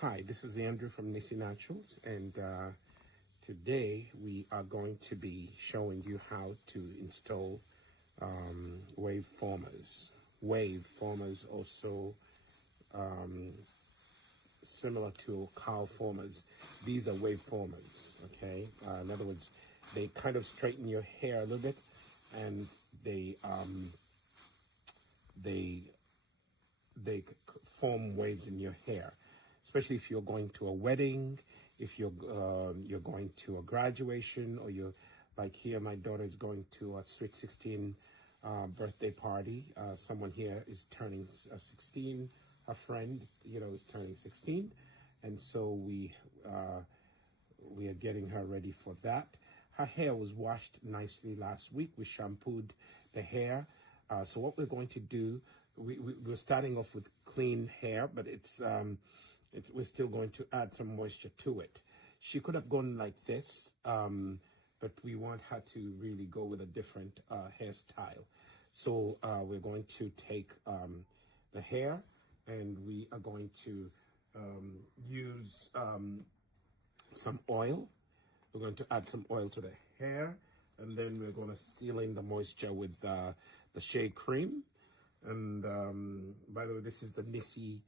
Hi, this is Andrew from Nissi Naturals, and today we are going to be showing you how to install wave formers. Wave formers also similar to cowl formers. These are wave formers, okay? In other words, they kind of straighten your hair a little bit, and they form waves in your hair, especially if you're going to a wedding, if you're going to a graduation, or you're like here. My daughter is going to a sweet 16 birthday party. Someone here is turning 16. A friend, is turning 16, and so we are getting her ready for that. Her hair was washed nicely last week. We shampooed the hair. So what we're going to do, we're starting off with clean hair, but we're still going to add some moisture to it. She could have gone like this, but we want her to really go with a different hairstyle. So we're going to take the hair, and we are going to use some oil. We're going to add some oil to the hair, and then we're going to seal in the moisture with the Shea cream. And by the way, this is the Nissi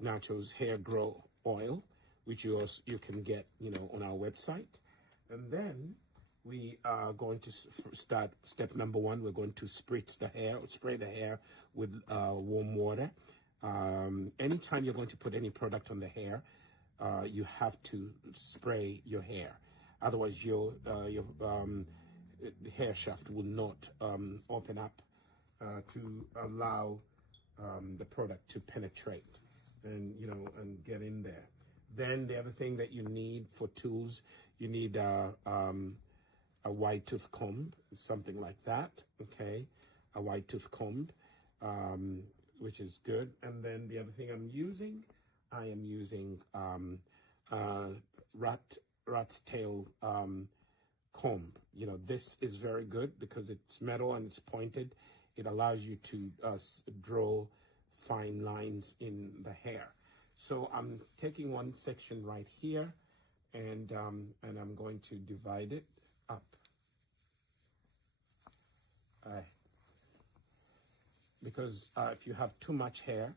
Naturals Hair Grow Oil, which you can get, on our website. And then we are going to start step number one. We're going to spritz the hair, or spray the hair with warm water. Anytime you're going to put any product on the hair, you have to spray your hair. Otherwise, your hair shaft will not open up to allow the product to penetrate and get in there. Then the other thing that you need for tools, you need a wide tooth comb, something like that. Okay, a wide tooth comb. Which is good. And then the other thing I am using rat's tail comb. This is very good because it's metal and it's pointed. It allows you to draw fine lines in the hair. So I'm taking one section right here, and I'm going to divide it up. Because if you have too much hair,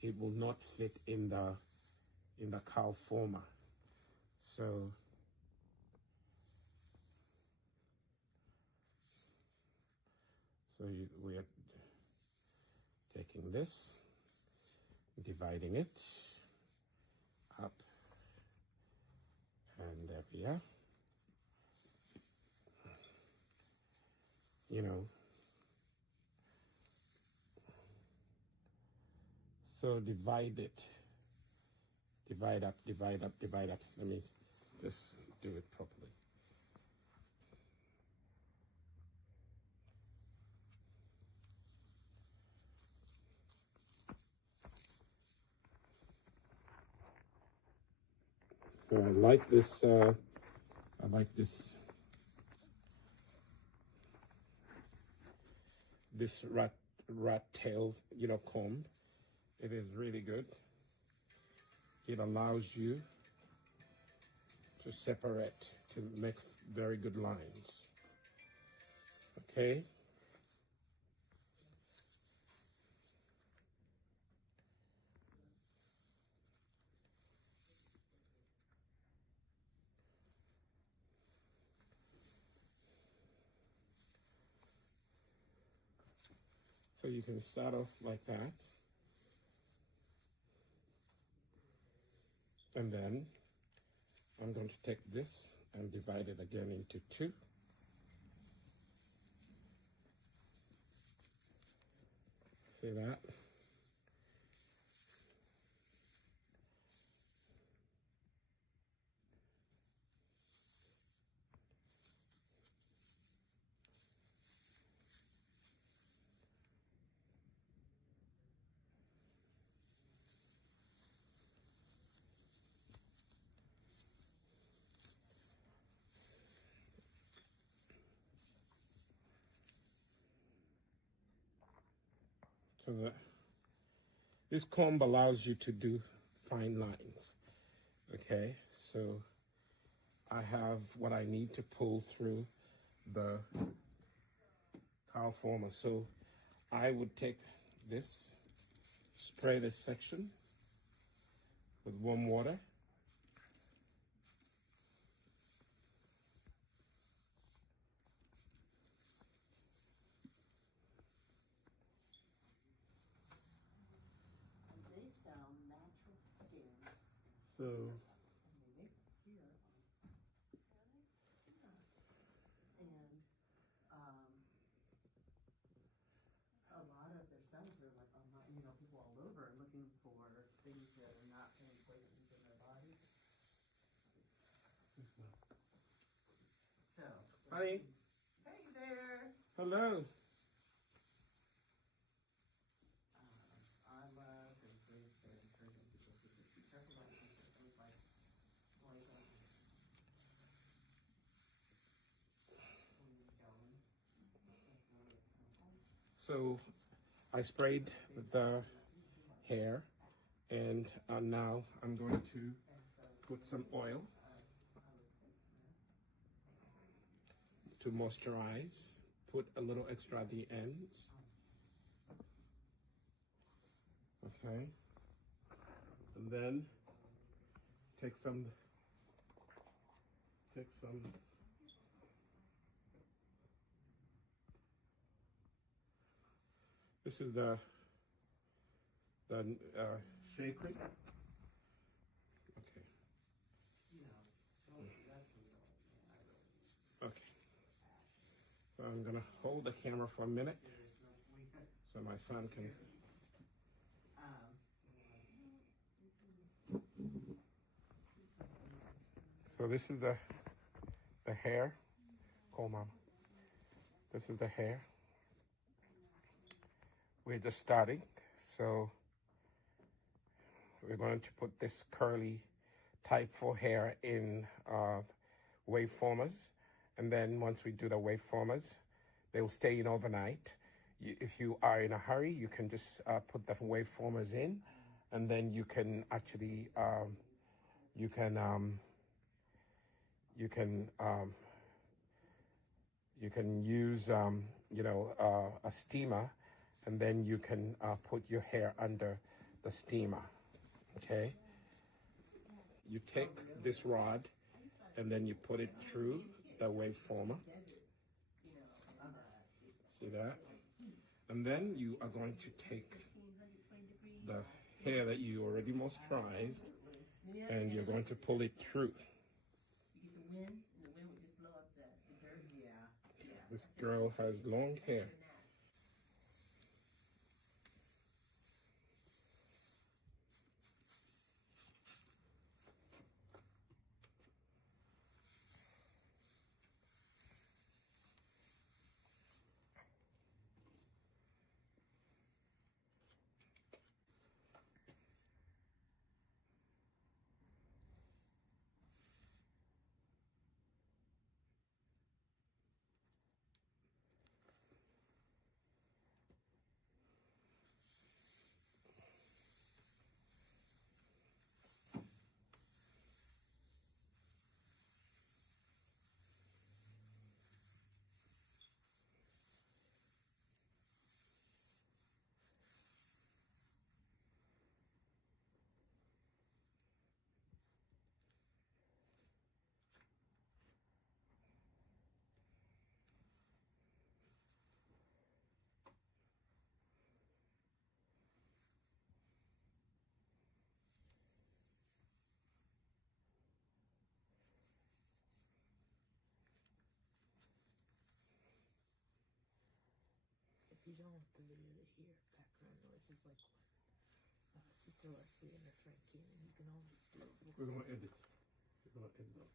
it will not fit in the cowl former. So we are taking this, dividing it up, and there we are. So divide it. Divide up, divide up, divide up. Let me just do it properly. So I like this, this rat tail, comb. It is really good. It allows you to separate, to make very good lines. Okay? So you can start off like that. And then I'm going to take this and divide it again into two. See that? So this comb allows you to do fine lines. Okay, so I have what I need to pull through the curl former. So I would take this, spray this section with warm water. They sell natural skin. So And a lot of their sellers are like online, you know, people all over looking for things that are not going to poison in their body. So, honey, hey there. hello. I love and encouraging people to just be careful about things like poison. So I sprayed the hair, and now I'm going to put some oil to moisturize. Put a little extra at the ends. Okay. And then take some. This is the Shea cream. Okay. Okay. So I'm gonna hold the camera for a minute so my son can. So this is the hair. Oh, mom. This is the hair. We're just starting, so we're going to put this curly type 4 hair in wave formers, and then once we do the wave formers, they will stay in overnight. If you are in a hurry, you can just put the wave formers in, and then you can actually you can use a steamer, and then you can put your hair under the steamer. Okay, you take this rod and then you put it through the wave former. See that? And then you are going to take the hair that you already moisturized and you're going to pull it through. This girl has long hair. If you don't want the video to hear background noises like what Sister Leslie and her friend came in, you can always do it. We're going to edit. We're going to edit.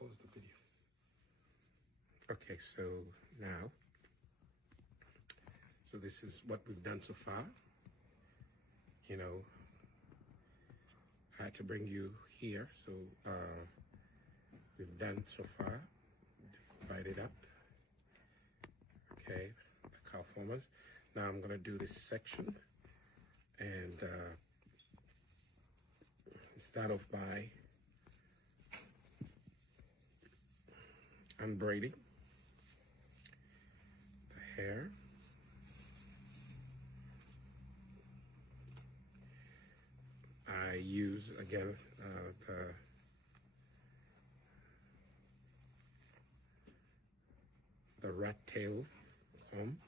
pause the video. Okay, so now, so this is what we've done so far. You know, I had to bring you here, so we've done so far. Divide it up. Okay, the cow formers. Now I'm gonna do this section and start off by unbraiding the hair. I use again the rat tail comb.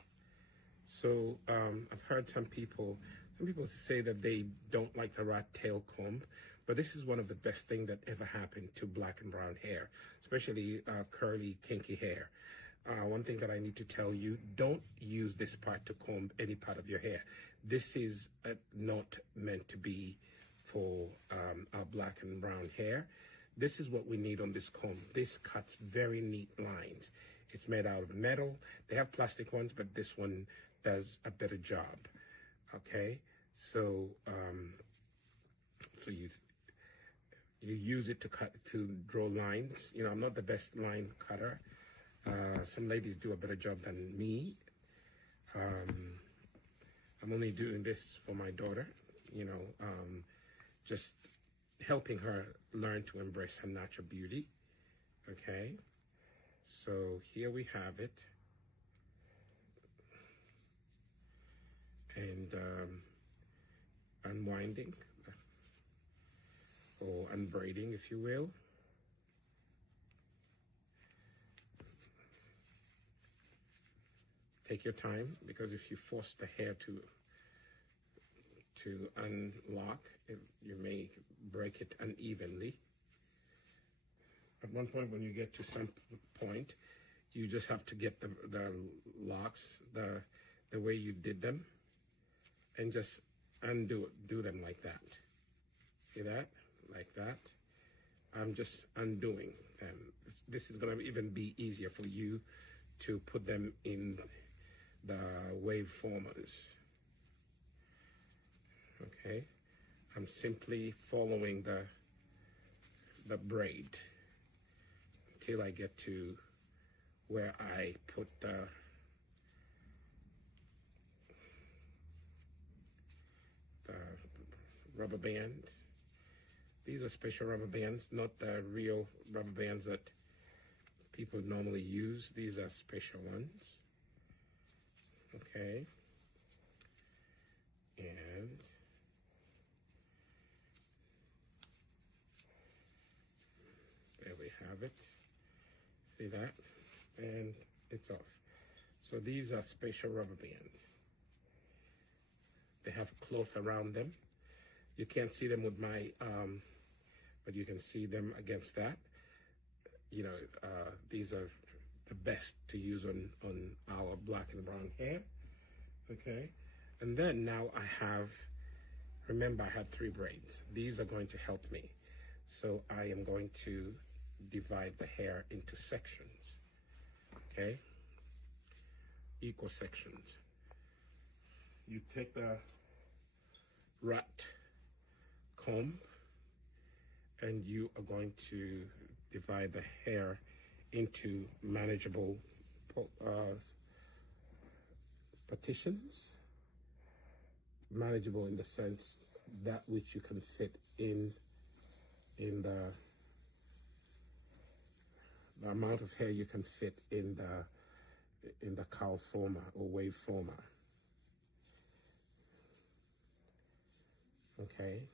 So I've heard some people say that they don't like the rat tail comb, but this is one of the best things that ever happened to black and brown hair, especially curly, kinky hair. One thing that I need to tell you, don't use this part to comb any part of your hair. This is not meant to be for our black and brown hair. This is what we need on this comb. This cuts very neat lines. It's made out of metal. They have plastic ones, but this one does a better job. Okay, so so you use it to draw lines. You know, I'm not the best line cutter. Some ladies do a better job than me. I'm only doing this for my daughter, you know, just helping her learn to embrace her natural beauty. Okay, so here we have it. And unwinding or unbraiding, if you will. Take your time, because if you force the hair to unlock, you may break it unevenly. At one point, when you get to some point, you just have to get the locks the way you did them, and just do them like that. See that? Like that. I'm just undoing them. This is going to even be easier for you to put them in the wave formers. Okay? I'm simply following the braid until I get to where I put the rubber band. These are special rubber bands, not the real rubber bands that people normally use. These are special ones. Okay. And there we have it. See that? And it's off. So these are special rubber bands. They have a cloth around them. You can't see them with my, but you can see them against that. You know, these are the best to use on our black and brown hair. Okay. And then now I have, remember I had 3 braids. These are going to help me. So I am going to divide the hair into sections. Okay. Equal sections. You take the rat comb and you are going to divide the hair into manageable partitions. Manageable in the sense that which you can fit in the amount of hair you can fit in the cowl former or wave former. Okay.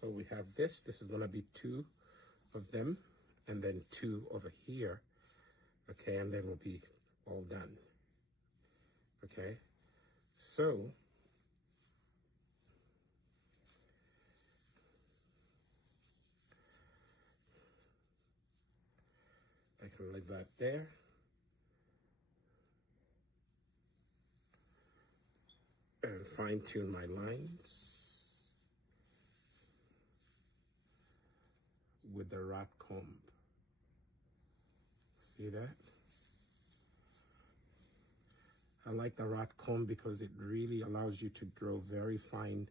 So we have this. This is going to be 2 of them, and then 2 over here. Okay, and then we'll be all done. Okay, so I can leave that there. and fine tune my lines with the rat comb. See that? I like the rat comb because it really allows you to draw very fine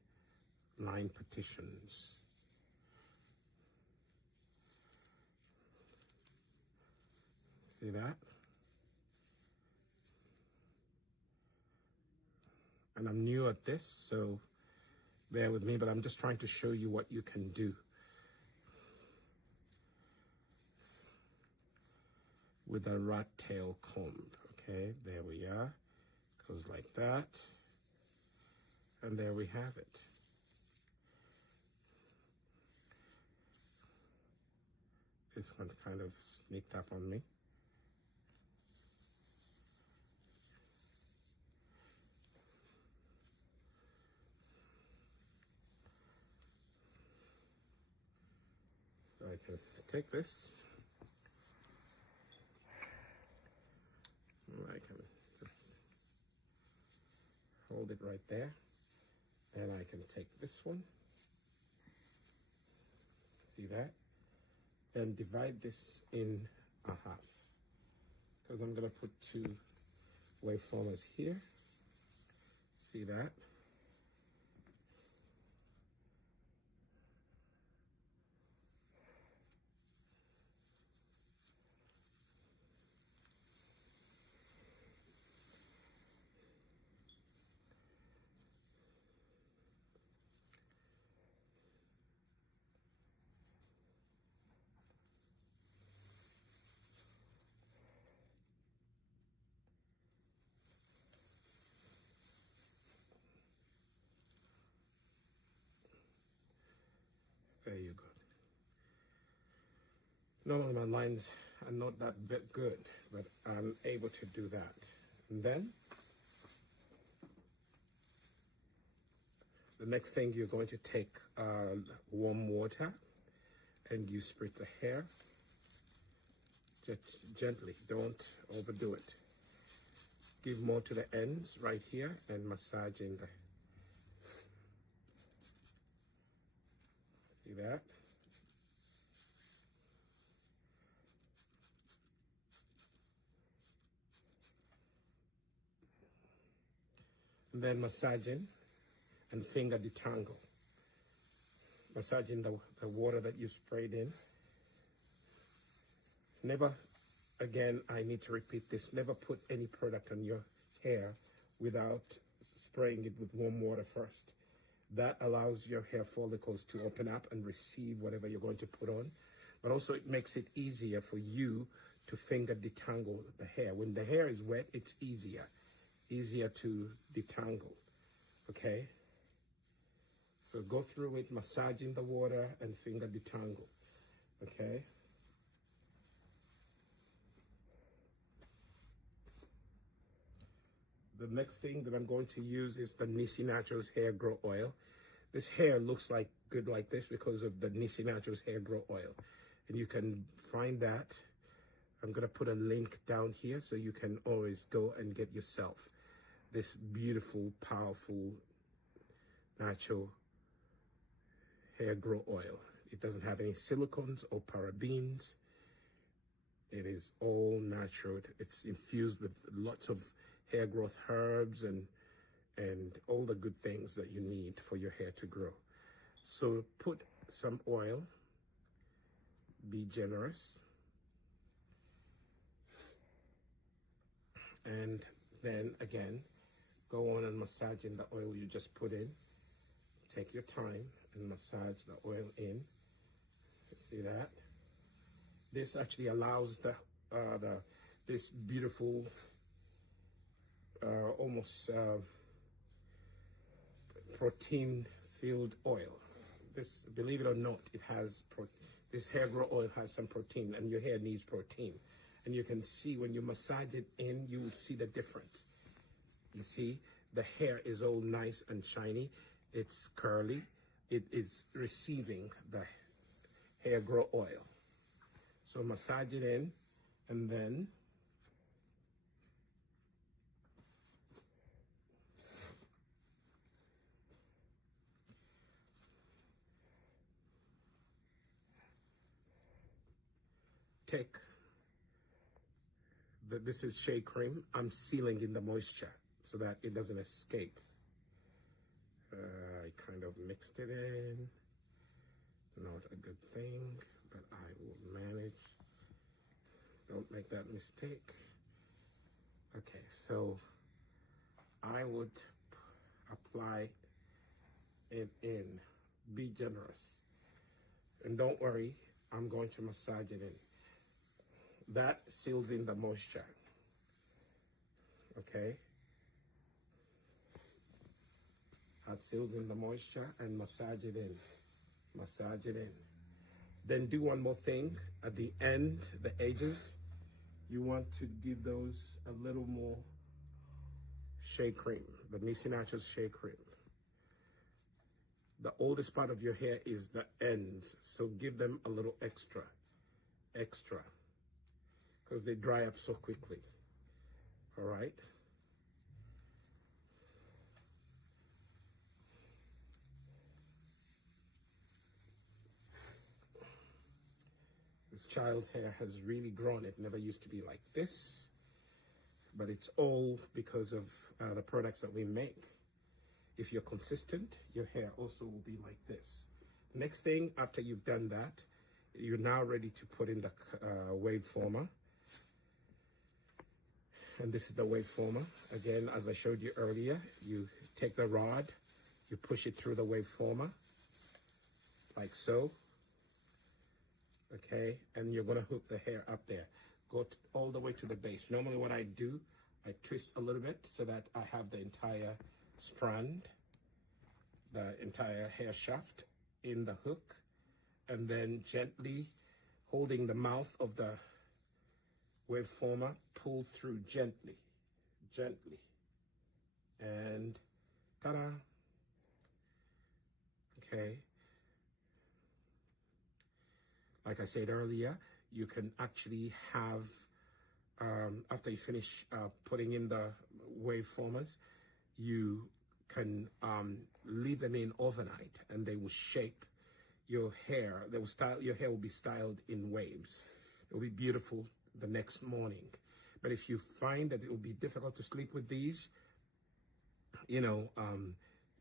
line partitions. See that? And I'm new at this, so bear with me, but I'm just trying to show you what you can do with a rat tail comb. Okay, there we are. Goes like that. And there we have it. This one kind of sneaked up on me. So I can take this. I can just hold it right there. And I can take this one. See that? And divide this in a half. Because I'm going to put two waveformers here. See that? There you go. Normally my lines are not that bit good, but I'm able to do that. And then the next thing, you're going to take warm water and you spritz the hair. Just gently, don't overdo it. Give more to the ends right here and massaging the. See that? And then massaging and finger detangle. Massaging the water that you sprayed in. Never, again, I need to repeat this, never put any product on your hair without spraying it with warm water first. That allows your hair follicles to open up and receive whatever you're going to put on. But also it makes it easier for you to finger detangle the hair. When the hair is wet, it's easier to detangle, okay? So go through it, massaging the water and finger detangle, okay? The next thing that I'm going to use is the Nissi Naturals Hair Grow Oil. This hair looks like good like this because of the Nissi Naturals Hair Grow Oil. And you can find that. I'm going to put a link down here so you can always go and get yourself this beautiful, powerful, natural hair grow oil. It doesn't have any silicones or parabens. It is all natural. It's infused with lots of hair growth herbs and all the good things that you need for your hair to grow. So put some oil, be generous, and then again, go on and massaging the oil you just put in. Take your time and massage the oil in. See that? This actually allows this beautiful almost protein-filled oil. This, believe it or not, it has this hair grow oil has some protein, and your hair needs protein. And you can see when you massage it in, you will see the difference. You see, the hair is all nice and shiny. It's curly. It is receiving the hair grow oil. So massage it in, and then take this is Shea cream. I'm sealing in the moisture so that it doesn't escape. I kind of mixed it in. Not a good thing, but I will manage. Don't make that mistake. Okay, so I would apply it in. Be generous. And don't worry, I'm going to massage it in. That seals in the moisture. Okay? That seals in the moisture and massage it in. Massage it in. Then do one more thing. At the end, the edges, you want to give those a little more Shea cream, the Nissi Naturals Shea cream. The oldest part of your hair is the ends, so give them a little extra, because they dry up so quickly. All right? This child's hair has really grown. It never used to be like this, but it's all because of the products that we make. If you're consistent, your hair also will be like this. Next thing, after you've done that, you're now ready to put in the wave former. And this is the wave former. Again, as I showed you earlier, you take the rod, you push it through the wave former, like so. Okay, and you're gonna hook the hair up there. Go all the way to the base. Normally what I do, I twist a little bit so that I have the entire strand, the entire hair shaft in the hook, and then gently holding the mouth of the wave former, pull through gently, and ta-da. Okay. Like I said earlier, you can actually have, after you finish putting in the wave formers, you can leave them in overnight and they will shape your hair. They will style, your hair will be styled in waves. It will be beautiful the next morning. But if you find that it will be difficult to sleep with these, you know,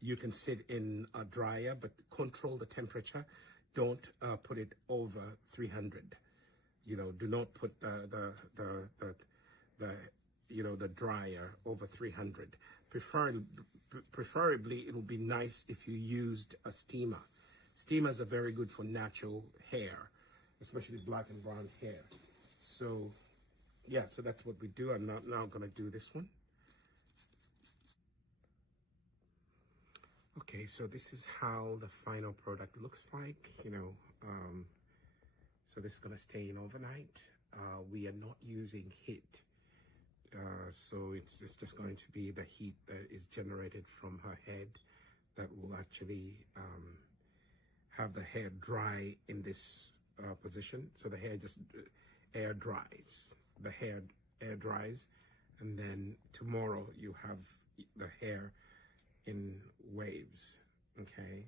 you can sit in a dryer, but control the temperature. Don't put it over 300. You know, do not put the dryer over 300. Preferably, it would be nice if you used a steamer. Steamers are very good for natural hair, especially black and brown hair. So, yeah, so that's what we do. I'm not now going to do this one. Okay, so this is how the final product looks like, you know. So this is going to stay in overnight. We are not using heat. So it's just going to be the heat that is generated from her head that will actually have the hair dry in this position. So the hair just air dries. The hair air dries, and then tomorrow you have the hair in waves, okay?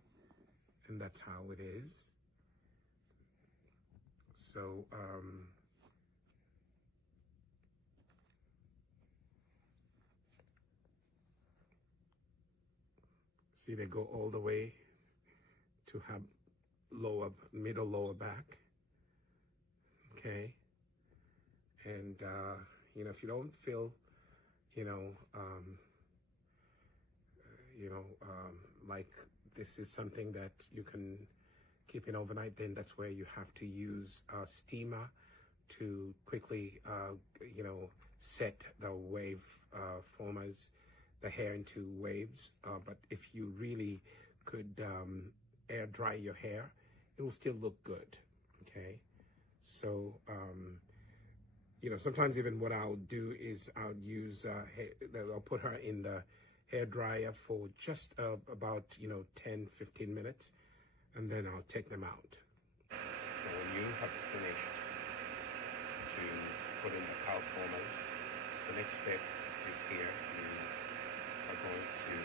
And that's how it is. So, see, they go all the way to have middle lower back, okay? And, you know, if you don't feel, like this is something that you can keep in overnight, then that's where you have to use a steamer to quickly, set the wave formers, the hair into waves. But if you really could air dry your hair, it will still look good, okay? So, sometimes even what I'll do is I'll use, I'll put her in the hair dryer for just about 10-15 minutes, and then I'll take them out. Now when you have finished to put in the cowl formers, the next step is here. You are going to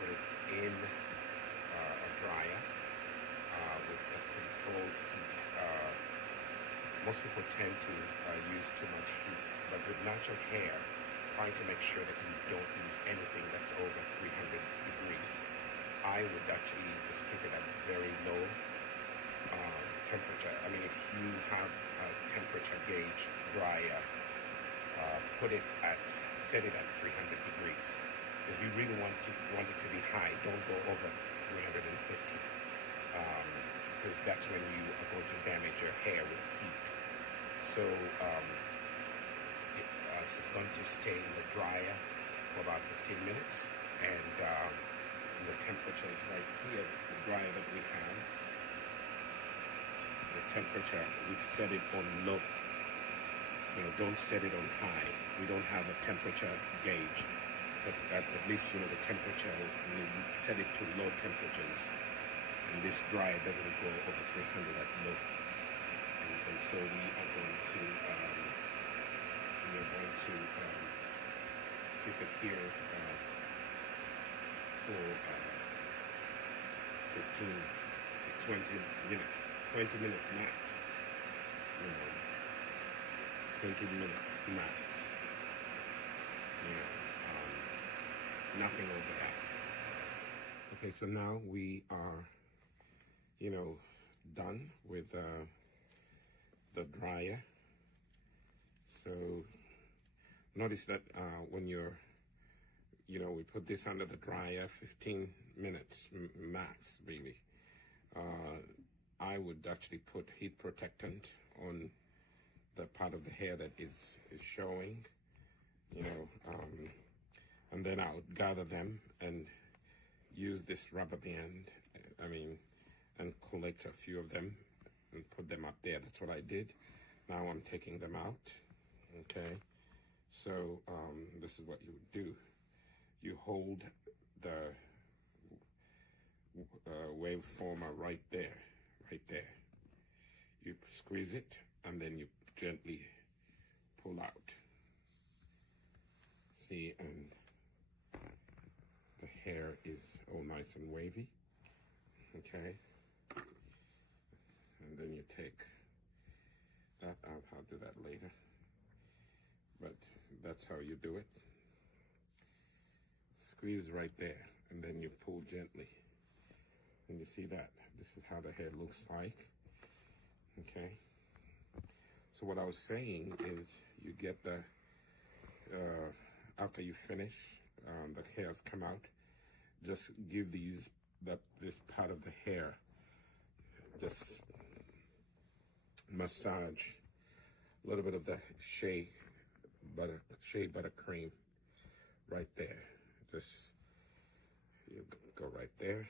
put it in a dryer with a controlled heat most people tend to use too much heat, but with natural hair, trying to make sure that you don't use anything that's over 300 degrees. I would actually just keep it at very low temperature. I mean, if you have a temperature gauge dryer, set it at 300 degrees. If you really want it to be high, don't go over 350, because that's when you are going to damage your hair with heat. So it's going to stay in the dryer for about 15 minutes, and the temperature is right here, the dryer that we have. The temperature, we've set it on low. Don't set it on high. We don't have a temperature gauge, but at least the temperature, we set it to low temperatures, and this dryer doesn't go over 300 at low. And so we are going to keep it here for 15 to 20 minutes, 20 minutes max. 20 minutes max. Nothing over that. Okay, so now we are, done with the dryer. So notice that when you're, we put this under the dryer 15 minutes max, really. I would actually put heat protectant on the part of the hair that is showing, and then I would gather them and use this rubber band, and collect a few of them and put them up there. That's what I did. Now I'm taking them out, okay? So this is what you would do. You hold the waveformer right there. You squeeze it, and then you gently pull out. See, and the hair is all nice and wavy, okay? And then you take that out. I'll do that later, but that's how you do it. Squeeze right there, and then you pull gently. And you see that? This is how the hair looks like, okay? So what I was saying is, you get the, after you finish, the hairs come out, just give this part of the hair, just massage a little bit of the Shea butter cream right there. Just, you go right there.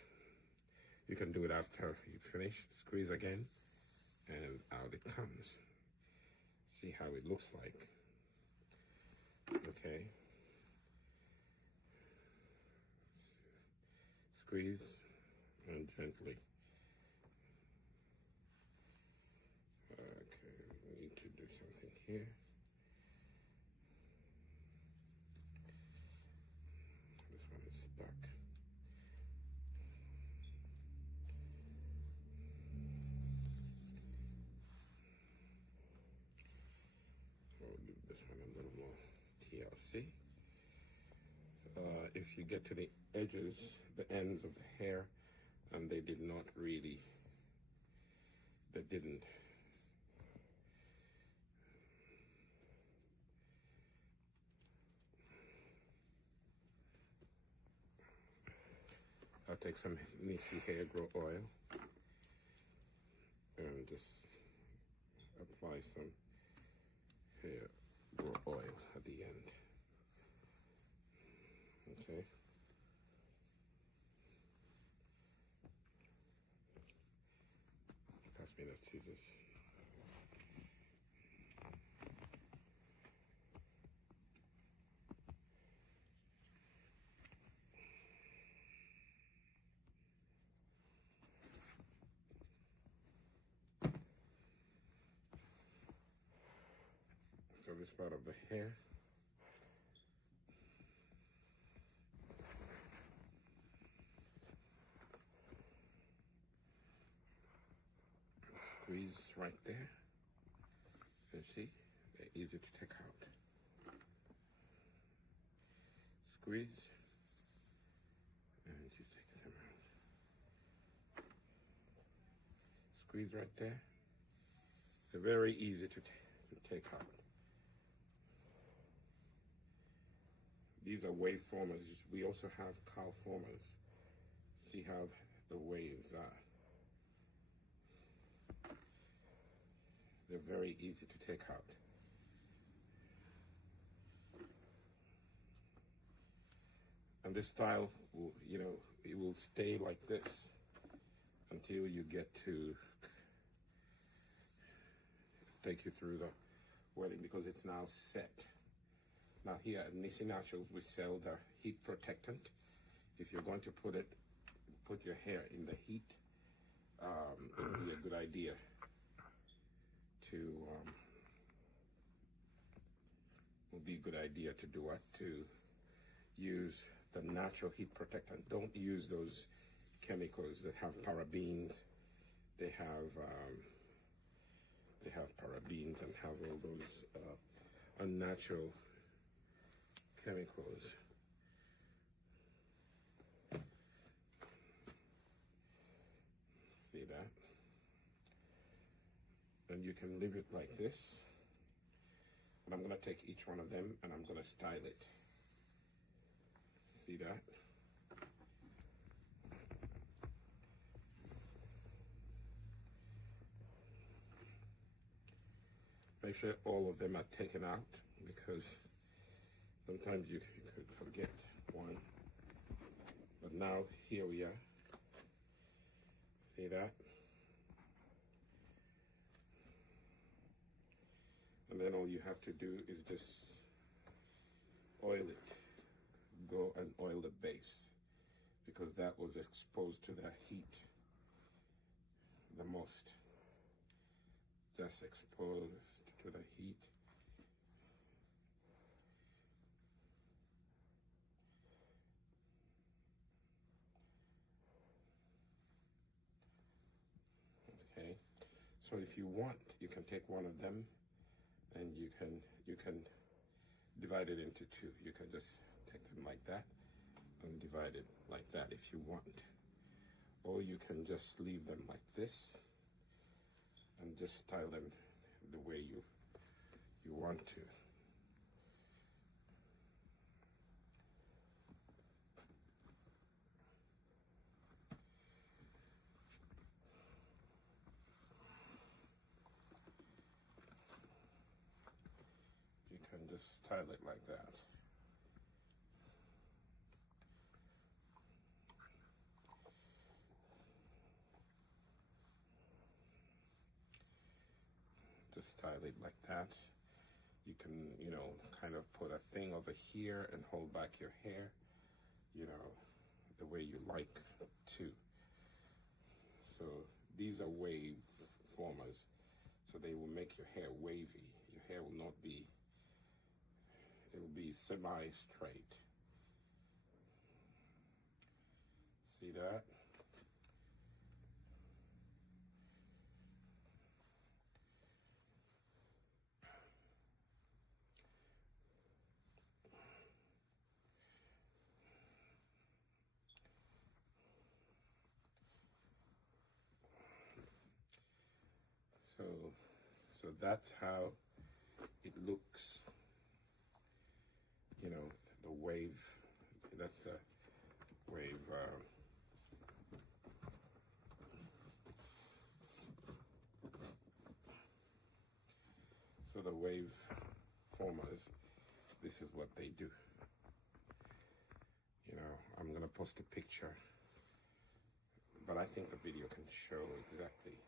You can do it after you finish. Squeeze again, and out it comes. See how it looks like. Okay. Squeeze and gently. Okay, we need to do something here. This one is stuck. This one a little more TLC. If you get to the edges, the ends of the hair, and they didn't. I'll take some Nissi hair grow oil and just apply some hair grow oil at the end. Okay. Pass me that scissors. So this part of the hair. Squeeze right there. You see, they're easy to take out. Squeeze, and you take them out. Squeeze right there. They're very easy to take out. These are wave formers. We also have curl formers. See how the waves are. They're very easy to take out. And this style will, you know, it will stay like this until you get to take you through the wedding, because it's now set. Now here at Nissi Naturals, we sell the heat protectant. If you're going to put your hair in the heat, it would be a good idea to do what? To use the natural heat protectant. Don't use those chemicals that have parabens. They have parabens and have all those unnatural chemicals. See that? And you can leave it like this. And I'm going to take each one of them and I'm going to style it. See that? Make sure all of them are taken out, because sometimes you could forget one. But now here we are. See that? And then all you have to do is just oil it. Go and oil the base, because that was exposed to the heat the most. Just exposed to the heat. Okay, so if you want, you can take one of them and you can divide it into two. You can just take them like that and divide it like that if you want. Or you can just leave them like this and just style them the way you want to. You can just style it like that. Just style it like that. You can, you know, kind of put a thing over here and hold back your hair, you know, the way you like to. So these are wave formers, so they will make your hair wavy. Your hair will not be, it will be semi-straight. See that? So that's how it looks, you know, the wave, that's the wave, so the wave formers, this is what they do. You know, I'm going to post a picture, but I think the video can show exactly.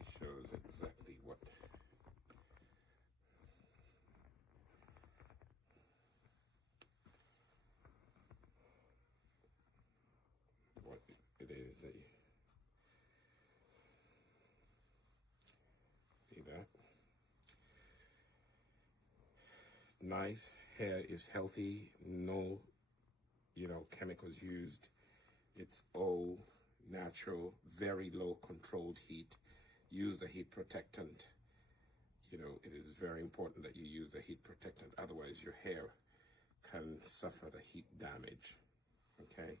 It shows exactly what it is. See that? Nice hair is healthy, no, you know, chemicals used. It's all natural, very low controlled heat. Use the heat protectant. you know, it is very important that you use the heat protectant. Otherwise, your hair can suffer the heat damage. Okay,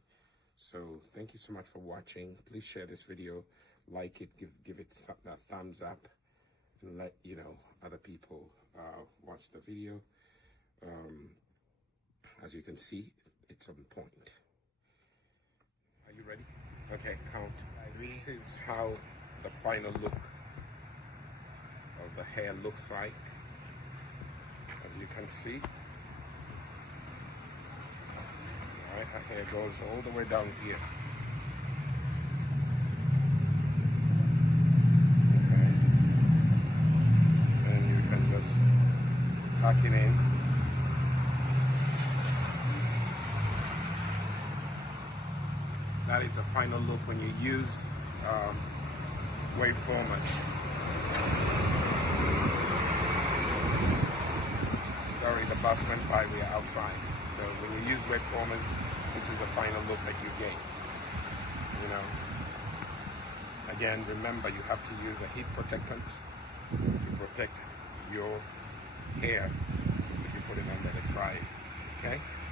so thank you so much for watching. Please share this video, like it, give it a thumbs up, and let you know other people watch the video. As you can see, it's on point. Are you ready? Okay, count. This is how the final look of the hair looks like. As you can see, all right, our hair goes all the way down here. Okay, and you can just tuck it in. That is the final look when you use wave formers. Sorry, the bus went by, we are outside. So when you use wave formers, this is the final look that you gain. You know. Again, remember you have to use a heat protectant to protect your hair if you put it under the dry. Okay?